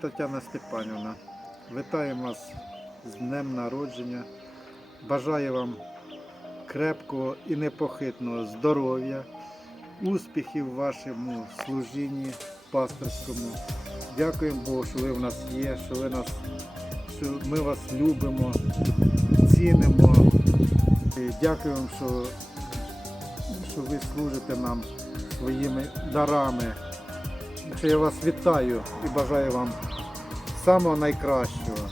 Тетяна Степанівна, вітаємо вас з днем народження. Бажаю вам крепкого і непохитного здоров'я, успіхів в вашому служінні пасторському. Дякуємо Богу, що ви в нас є, що ви нас, що ми вас любимо, цінимо. Дякуємо, що, що ви служите нам своїми дарами. Що я вас вітаю і бажаю вам самого найкращого,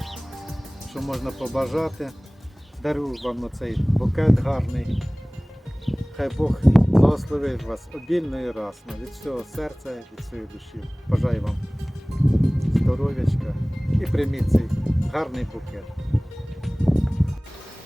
що можна побажати. Дарую вам оцей букет гарний. Хай Бог благословить вас обільно і расно від всього серця, від своєї душі. Бажаю вам здоров'ячка і прийміть цей гарний букет.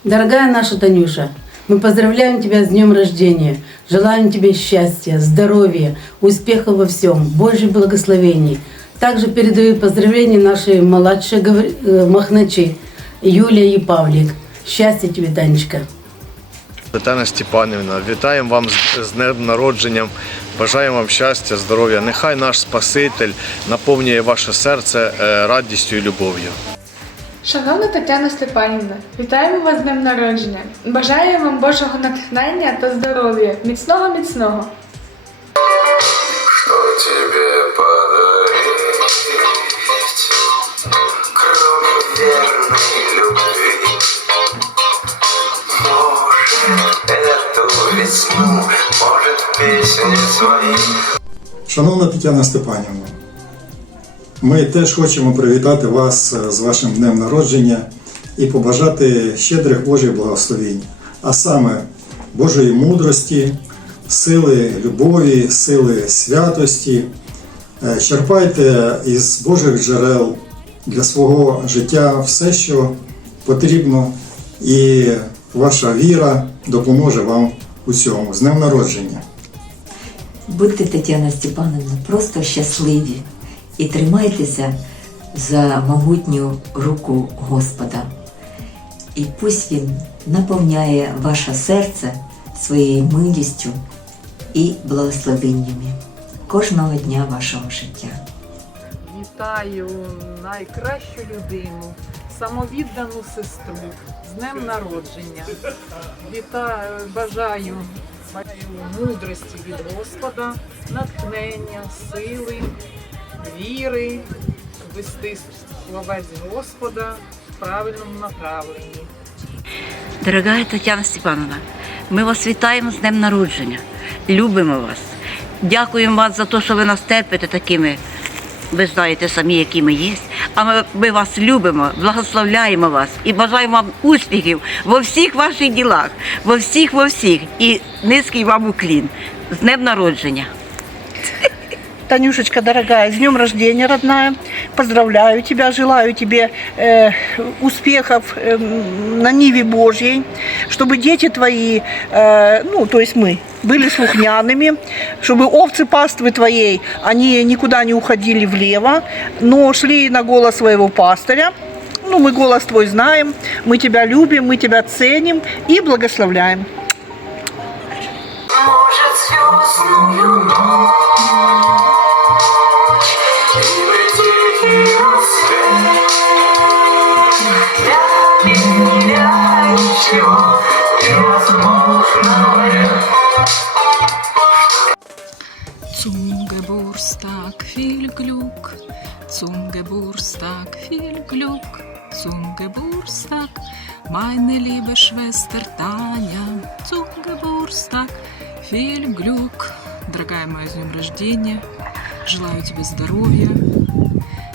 Дорогая наша Танюша, мы поздравляем тебя с днем рождения. Желаем тебе счастья, здоровья, успехов во всем, Божьих благословений. Также передаю поздравления нашей младшей говор- э, махначи Юлия и Павлик. Счастья тебе, Танечка. Тетяна Степанівна, вітаємо вам з, з днем народженням. Бажаємо вам щастя, здоров'я. Нехай наш Спаситель наповнює ваше серце е, радістю і любов'ю. Шановна Тетяна Степанівна, вітаємо вас з днем народження. Бажаю вам Божого натхнення та здоров'я, міцного міцного. Тебе любви? Может, весну, может, Шановна Тетяна Степанівна, ми теж хочемо привітати вас е, з вашим днем народження і побажати щедрих Божих благословень, а саме Божої мудрості, сили любові, сили святості. Е, Черпайте із Божих джерел для свого життя все, що потрібно, і ваша віра допоможе вам у цьому. З днем народження! Будьте, Тетяна Степановна, просто щасливі і тримайтеся за могутню руку Господа. І пусть Він наповняє ваше серце своєю милістю і благословеннями кожного дня вашого життя. Вітаю найкращу людину, самовіддану сестру з днем народження. Вітаю, бажаю, мудрості від Господа, натхнення, сили, віри, вести словець Господа в правильному направленні. Дорога Тетяна Степановна, ми вас вітаємо з днем народження. Любимо вас. Дякуємо вас за те, що ви нас терпите такими. Ви знаєте самі, які ми є. А ми, ми вас любимо, благословляємо вас і бажаємо вам успіхів во всіх ваших ділах, во всіх, во всіх. І низький вам уклін. З днем народження. Танюшечка, дорогая, с днем рождения, родная. Поздравляю тебя, желаю тебе э, успехов э, на Ниве Божьей, чтобы дети твои, э, ну, то есть мы, были слухняными, чтобы овцы паствы твоей, они никуда не уходили влево, но шли на голос своего пастыря. Ну, мы голос твой знаем, мы тебя любим, мы тебя ценим и благословляем. Может, звездную ночь ничего невозможного Glück, Zungeburstag, viel Glück, Zungeburstag, meine liebe Schwester Таня, viel Glück. Дорогая моя, с днем рождения, желаю тебе здоровья,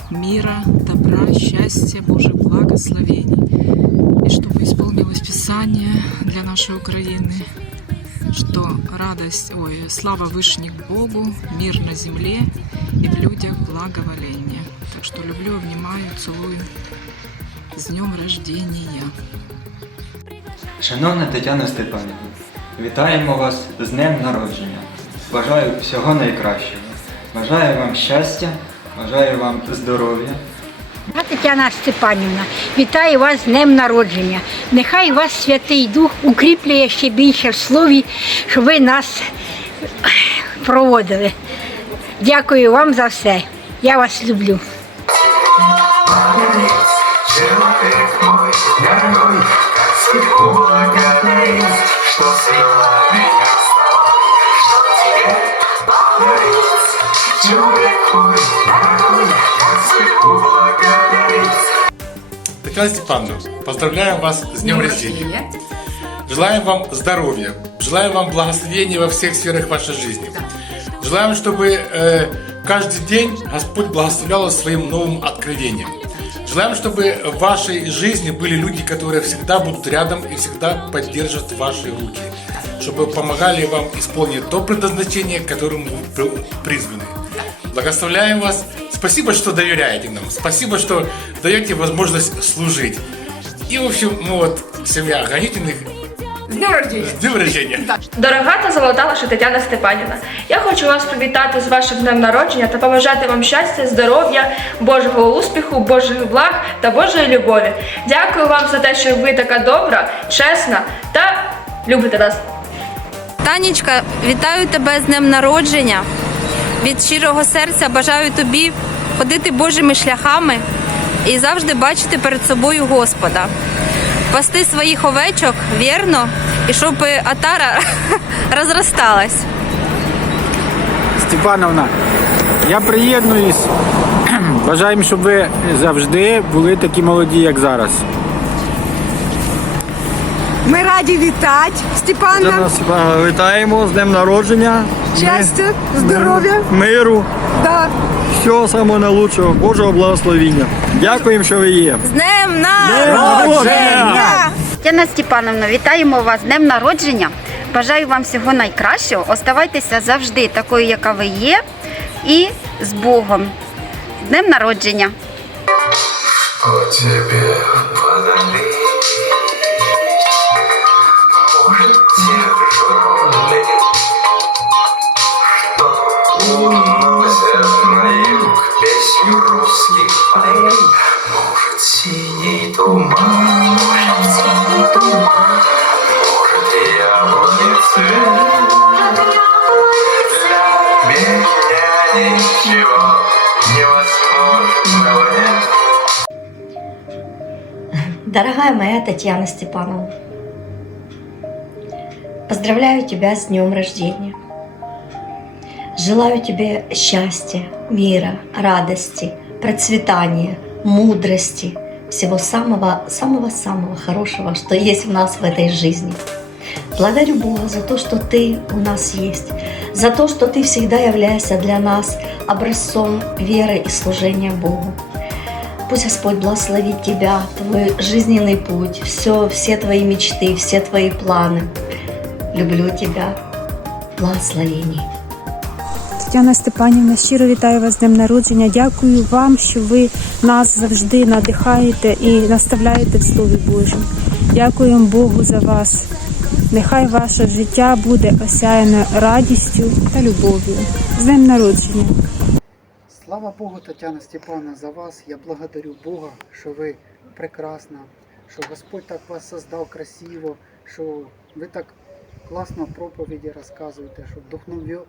мира, добра, счастья, Божьих благословений, и чтобы исполнилось Писание для нашей Украины, что радость, ой, слава Вышних Богу, мир на земле и в людях благоволение. Так что люблю, обнимаю, целую. С днем рождения! Шановна Тетяна Степанівна, вітаємо вас з днем народження. Бажаю всього найкращого. Бажаю вам щастя, бажаю вам здоров'я. Я Тетяна Степанівна, вітаю вас з днем народження. Нехай вас Святий Дух укріплює ще більше в слові, щоб ви нас проводили. Дякую вам за все. Я вас люблю. человек мой Татьяна Степановна, поздравляем вас с днем рождения. Желаем вам здоровья, желаем вам благословения во всех сферах вашей жизни. Желаем, чтобы э, каждый день Господь благословлял вас своим новым откровением. Желаем, чтобы в вашей жизни были люди, которые всегда будут рядом и всегда поддержат ваши руки, чтобы помогали вам исполнить то предназначение, к которому вы при- призваны. Благословляем вас. Спасибо, что доверяете нам. Спасибо, что даете возможность служить. И, в общем, мы вот, семья Гонительных, З днем рождения! с днем рождения! Дорога та золота наша Тетяна Степанівна, я хочу вас привітати з вашим днем народження та побажати вам щастя, здоров'я, Божого успіху, Божих благ та Божої любові. Дякую вам за те, що ви така добра, чесна та любите нас. Танечка, вітаю тебе з днем народження. Від щирого серця бажаю тобі ходити Божими шляхами і завжди бачити перед собою Господа. Пасти своїх овечок вірно, і щоб атара розросталась. Степановна, я приєднуюсь. Бажаємо, щоб ви завжди були такі молоді, як зараз. Ми раді вітати, Степана. Степановна, вітаємо з днем народження. Щастя, здоров'я. Миру, Да. всього самого найкращого, Божого благословіння. Дякуємо, що ви є. З днем народження! Тетяна Степановна, вітаємо вас з днем народження. Бажаю вам всього найкращого. Оставайтеся завжди такою, яка ви є, і з Богом. З днем народження! О тебе Дорогая моя Татьяна Степановна, поздравляю тебя с днем рождения. Желаю тебе счастья, мира, радости, процветания, мудрости, всего самого-самого-самого хорошего, что есть в нас в этой жизни. Благодарю Бога за то, что ты у нас есть, за то, что ты всегда являешься для нас образцом веры и служения Богу. Пусть Господь благословит тебя, твой жизненный путь, все, все твои мечты, все твои планы. Люблю тебя. Благословений. Тетяна Степанівна, щиро вітаю вас з днем народження. Дякую вам, що ви нас завжди надихаєте і наставляєте в Слові Божому. Дякуємо Богу за вас. Нехай ваше життя буде осяяне радістю та любов'ю. З днем народження! Слава Богу, Тетяна Степановна, за вас. Я благодарю Бога, що ви прекрасна, що Господь так вас создав красиво, що ви так класно проповіді розказуєте, що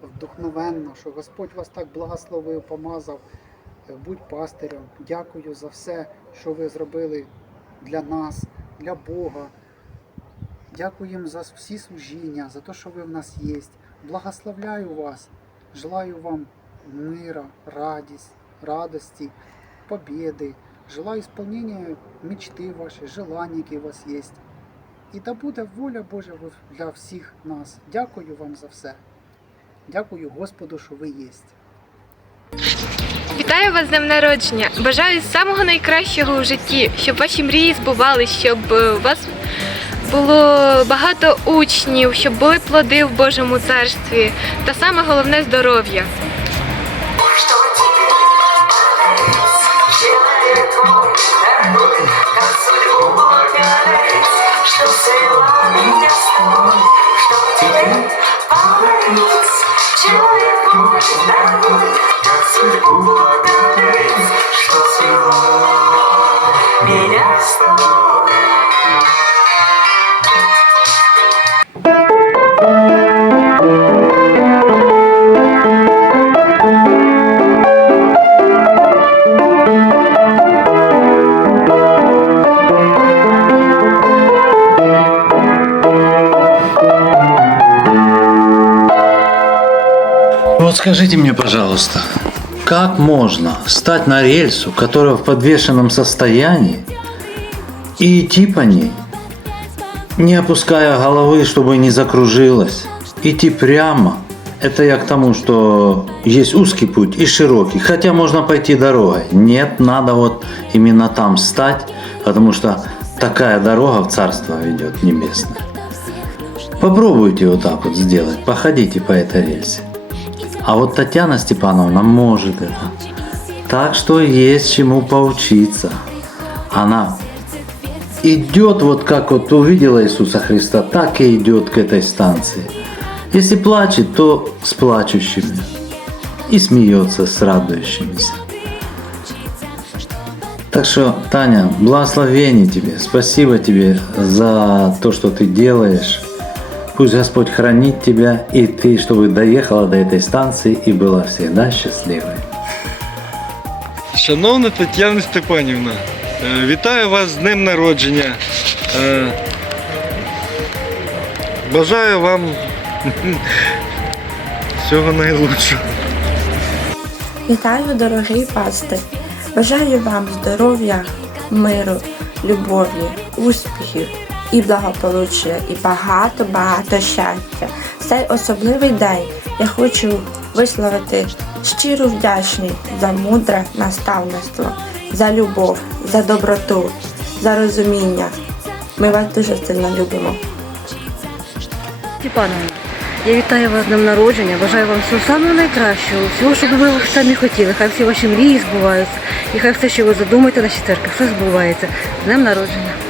вдохновенно, що Господь вас так благословив, помазав. Будь пастирем. Дякую за все, що ви зробили для нас, для Бога. Дякуємо за всі служіння, за те, що ви в нас є. Благословляю вас. Желаю вам мира, радість, радости, победы. Желаю исполнения мечты вашей, желаний, які у вас є. І да буде воля Божа для всіх нас. Дякую вам за все. Дякую Господу, що ви є. Вітаю вас з днем народження! Бажаю самого найкращого у житті, щоб ваші мрії збувались, щоб е, у вас було багато учнів, щоб були плоди в Божому царстві та саме головне здоров'я. Что свела меня с тобой, что тебе подарить, человек мой домой, как судьбу благодарить, что свела меня с Вот скажите мне, пожалуйста, как можно стать на рельсу, которая в подвешенном состоянии, и идти по ней, не опуская головы, чтобы не закружилась, идти прямо? Это я к тому, что есть узкий путь и широкий, хотя можно пойти дорогой. Нет, надо вот именно там стать, потому что такая дорога в Царство ведет небесное. Попробуйте вот так вот сделать, походите по этой рельсе. А вот Татьяна Степановна может это. Так что есть чему поучиться. Она идет вот как вот увидела Иисуса Христа, так и идет к этой станции. Если плачет, то с плачущими. И смеется с радующимися. Так что, Таня, благословение тебе, спасибо тебе за то, что ты делаешь. Пусть Господь хранит тебя, и ты, чтобы доехала до этой станции и была всегда счастливой. Шановна Тетяна Степанівна, е, вітаю вас з днем народження. Е, Бажаю вам всього найлучшого. Вітаю, дорогий пастир. Бажаю вам здоров'я, миру, любові, успіхів і благополуччя, і багато-багато щастя. В цей особливий день я хочу висловити щиру вдячність за мудре наставництво, за любов, за доброту, за розуміння. Ми вас дуже сильно любимо. Степановна, я вітаю вас з днем народження, бажаю вам всього самого найкращого, всього, що би ви самі хотіли. Хай всі ваші мрії збуваються, і хай все, що ви задумаєте на церкві, все збувається. З днем народження.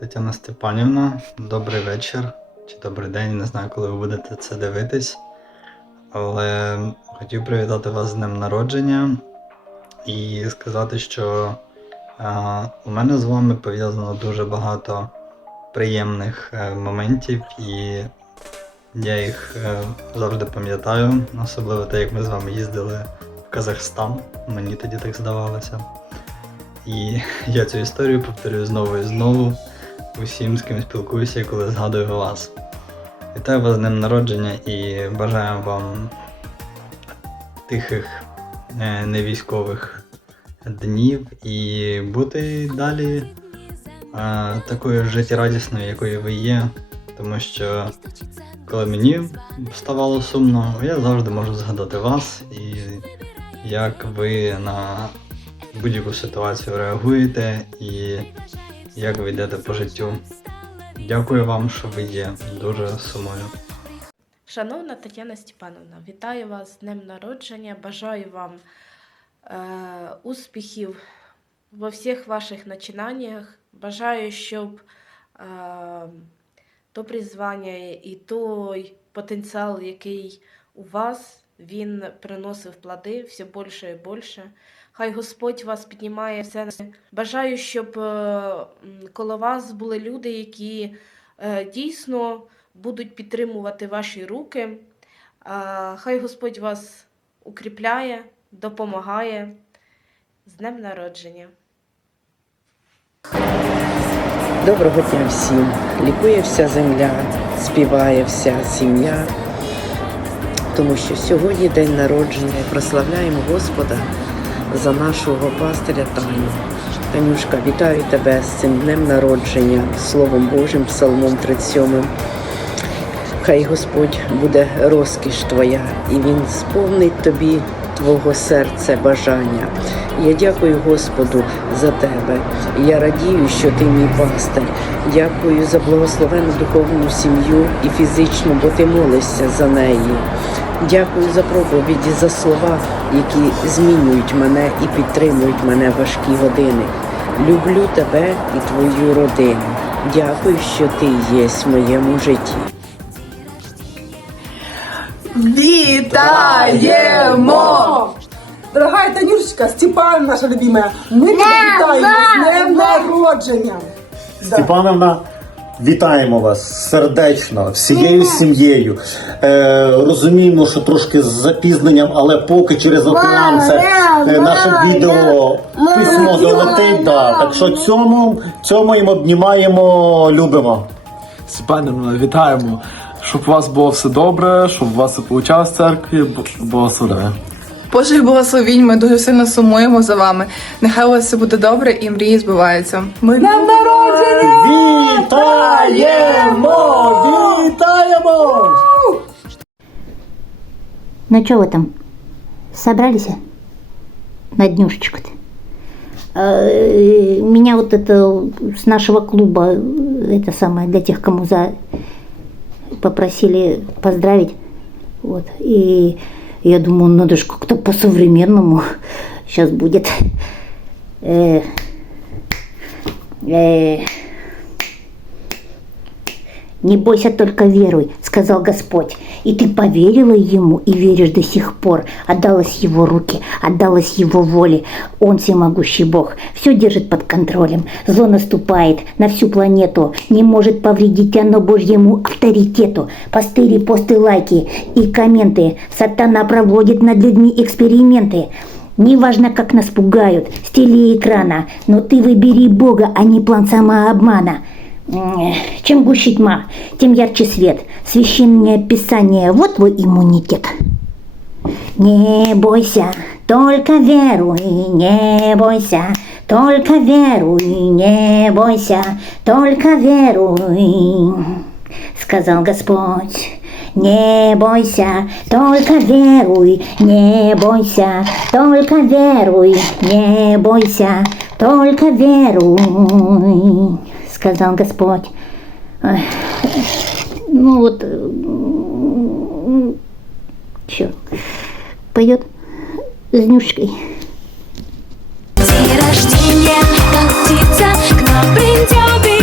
Тетяна Степанівна, добрий вечір чи добрий день, не знаю, коли ви будете це дивитись. Але хотів привітати вас з днем народження і сказати, що е, у мене з вами пов'язано дуже багато приємних е, моментів, і я їх е, завжди пам'ятаю, особливо те, як ми з вами їздили в Казахстан. Мені тоді так здавалося. І я цю історію повторюю знову і знову усім, з ким спілкуюся, коли згадую вас. Вітаю вас з днем народження і бажаю вам тихих, е, невійськових днів і бути далі е, такою життєрадісною, якою ви є. Тому що коли мені ставало сумно, я завжди можу згадати вас і як ви на будь-яку ситуацію реагуєте і як ви йдете по життю. Дякую вам, що ви є. Дуже сумую. Шановна Тетяна Степановна, вітаю вас з днем народження. Бажаю вам е, успіхів во всіх ваших начинаннях. Бажаю, щоб е, то призвання і той потенціал, який у вас, він приносив плоди все більше і більше. Хай Господь вас піднімає все. Бажаю, щоб е, коло вас були люди, які е, дійсно будуть підтримувати ваші руки. Хай Господь вас укріпляє, допомагає. З днем народження! Доброго дня всім. Лікує вся земля, співає вся сім'я, тому що сьогодні день народження прославляємо Господа за нашого пастиря Таню. Танюшка, вітаю тебе з цим днем народження, Словом Божим, Псалмом 37. Хай Господь буде розкіш твоя, і Він сповнить тобі твого серця бажання. Я дякую Господу за тебе. Я радію, що ти мій пастир. Дякую за благословену духовну сім'ю і фізичну, бо ти молишся за неї. Дякую за проповіді, за слова, які змінюють мене і підтримують мене в важкі години. Люблю тебе і твою родину. Дякую, що ти є в моєму житті. Вітаємо! Дорога Давай, Танюшечка, Степан, наша любимая, ми тебе вітаємо з днем народження. Степановна, вітаємо вас сердечно, всією сім'єю. Е, розуміємо, що трошки з запізненням, але поки через океан це е, наше відео письмо долетить. Да. Так що цьому, цьому їм обнімаємо, любимо. Степанівна, вітаємо, щоб у вас було все добре, щоб у вас все вийшло в церкві, благословляю. Божих благословінь, ми дуже сильно сумуємо за вами. Нехай у вас все буде добре і мрії збуваються. Ми Днем народження! Вітаємо! Вітаємо! Ну что вы там, собрались? На днюшечку-то? А, э, Меня вот это с нашего клуба, э, это самое, для тех, кому за попросили поздравить. Вот. И я думаю, надо же как-то по-современному сейчас будет. Э, э, Не бойся, только веруй, сказал Господь. И ты поверила ему и веришь до сих пор. Отдалась его руки, отдалась его воле. Он всемогущий Бог, все держит под контролем. Зло наступает на всю планету, не может повредить оно Божьему авторитету. Посты, репосты, лайки и комменты. Сатана проводит над людьми эксперименты. Неважно, как нас пугают с телеэкрана, но ты выбери Бога, а не план самообмана. Чем гуще тьма, тем ярче свет. Священное Писание – вот твой иммунитет. Не бойся, только веруй, не бойся, только веруй, не бойся, только веруй, сказал Господь. Не бойся, только веруй, не бойся, только веруй, не бойся, только веруй, сказал Господь. Ну вот, что, поет с Нюшкой. День рождения, как птица, к нам придет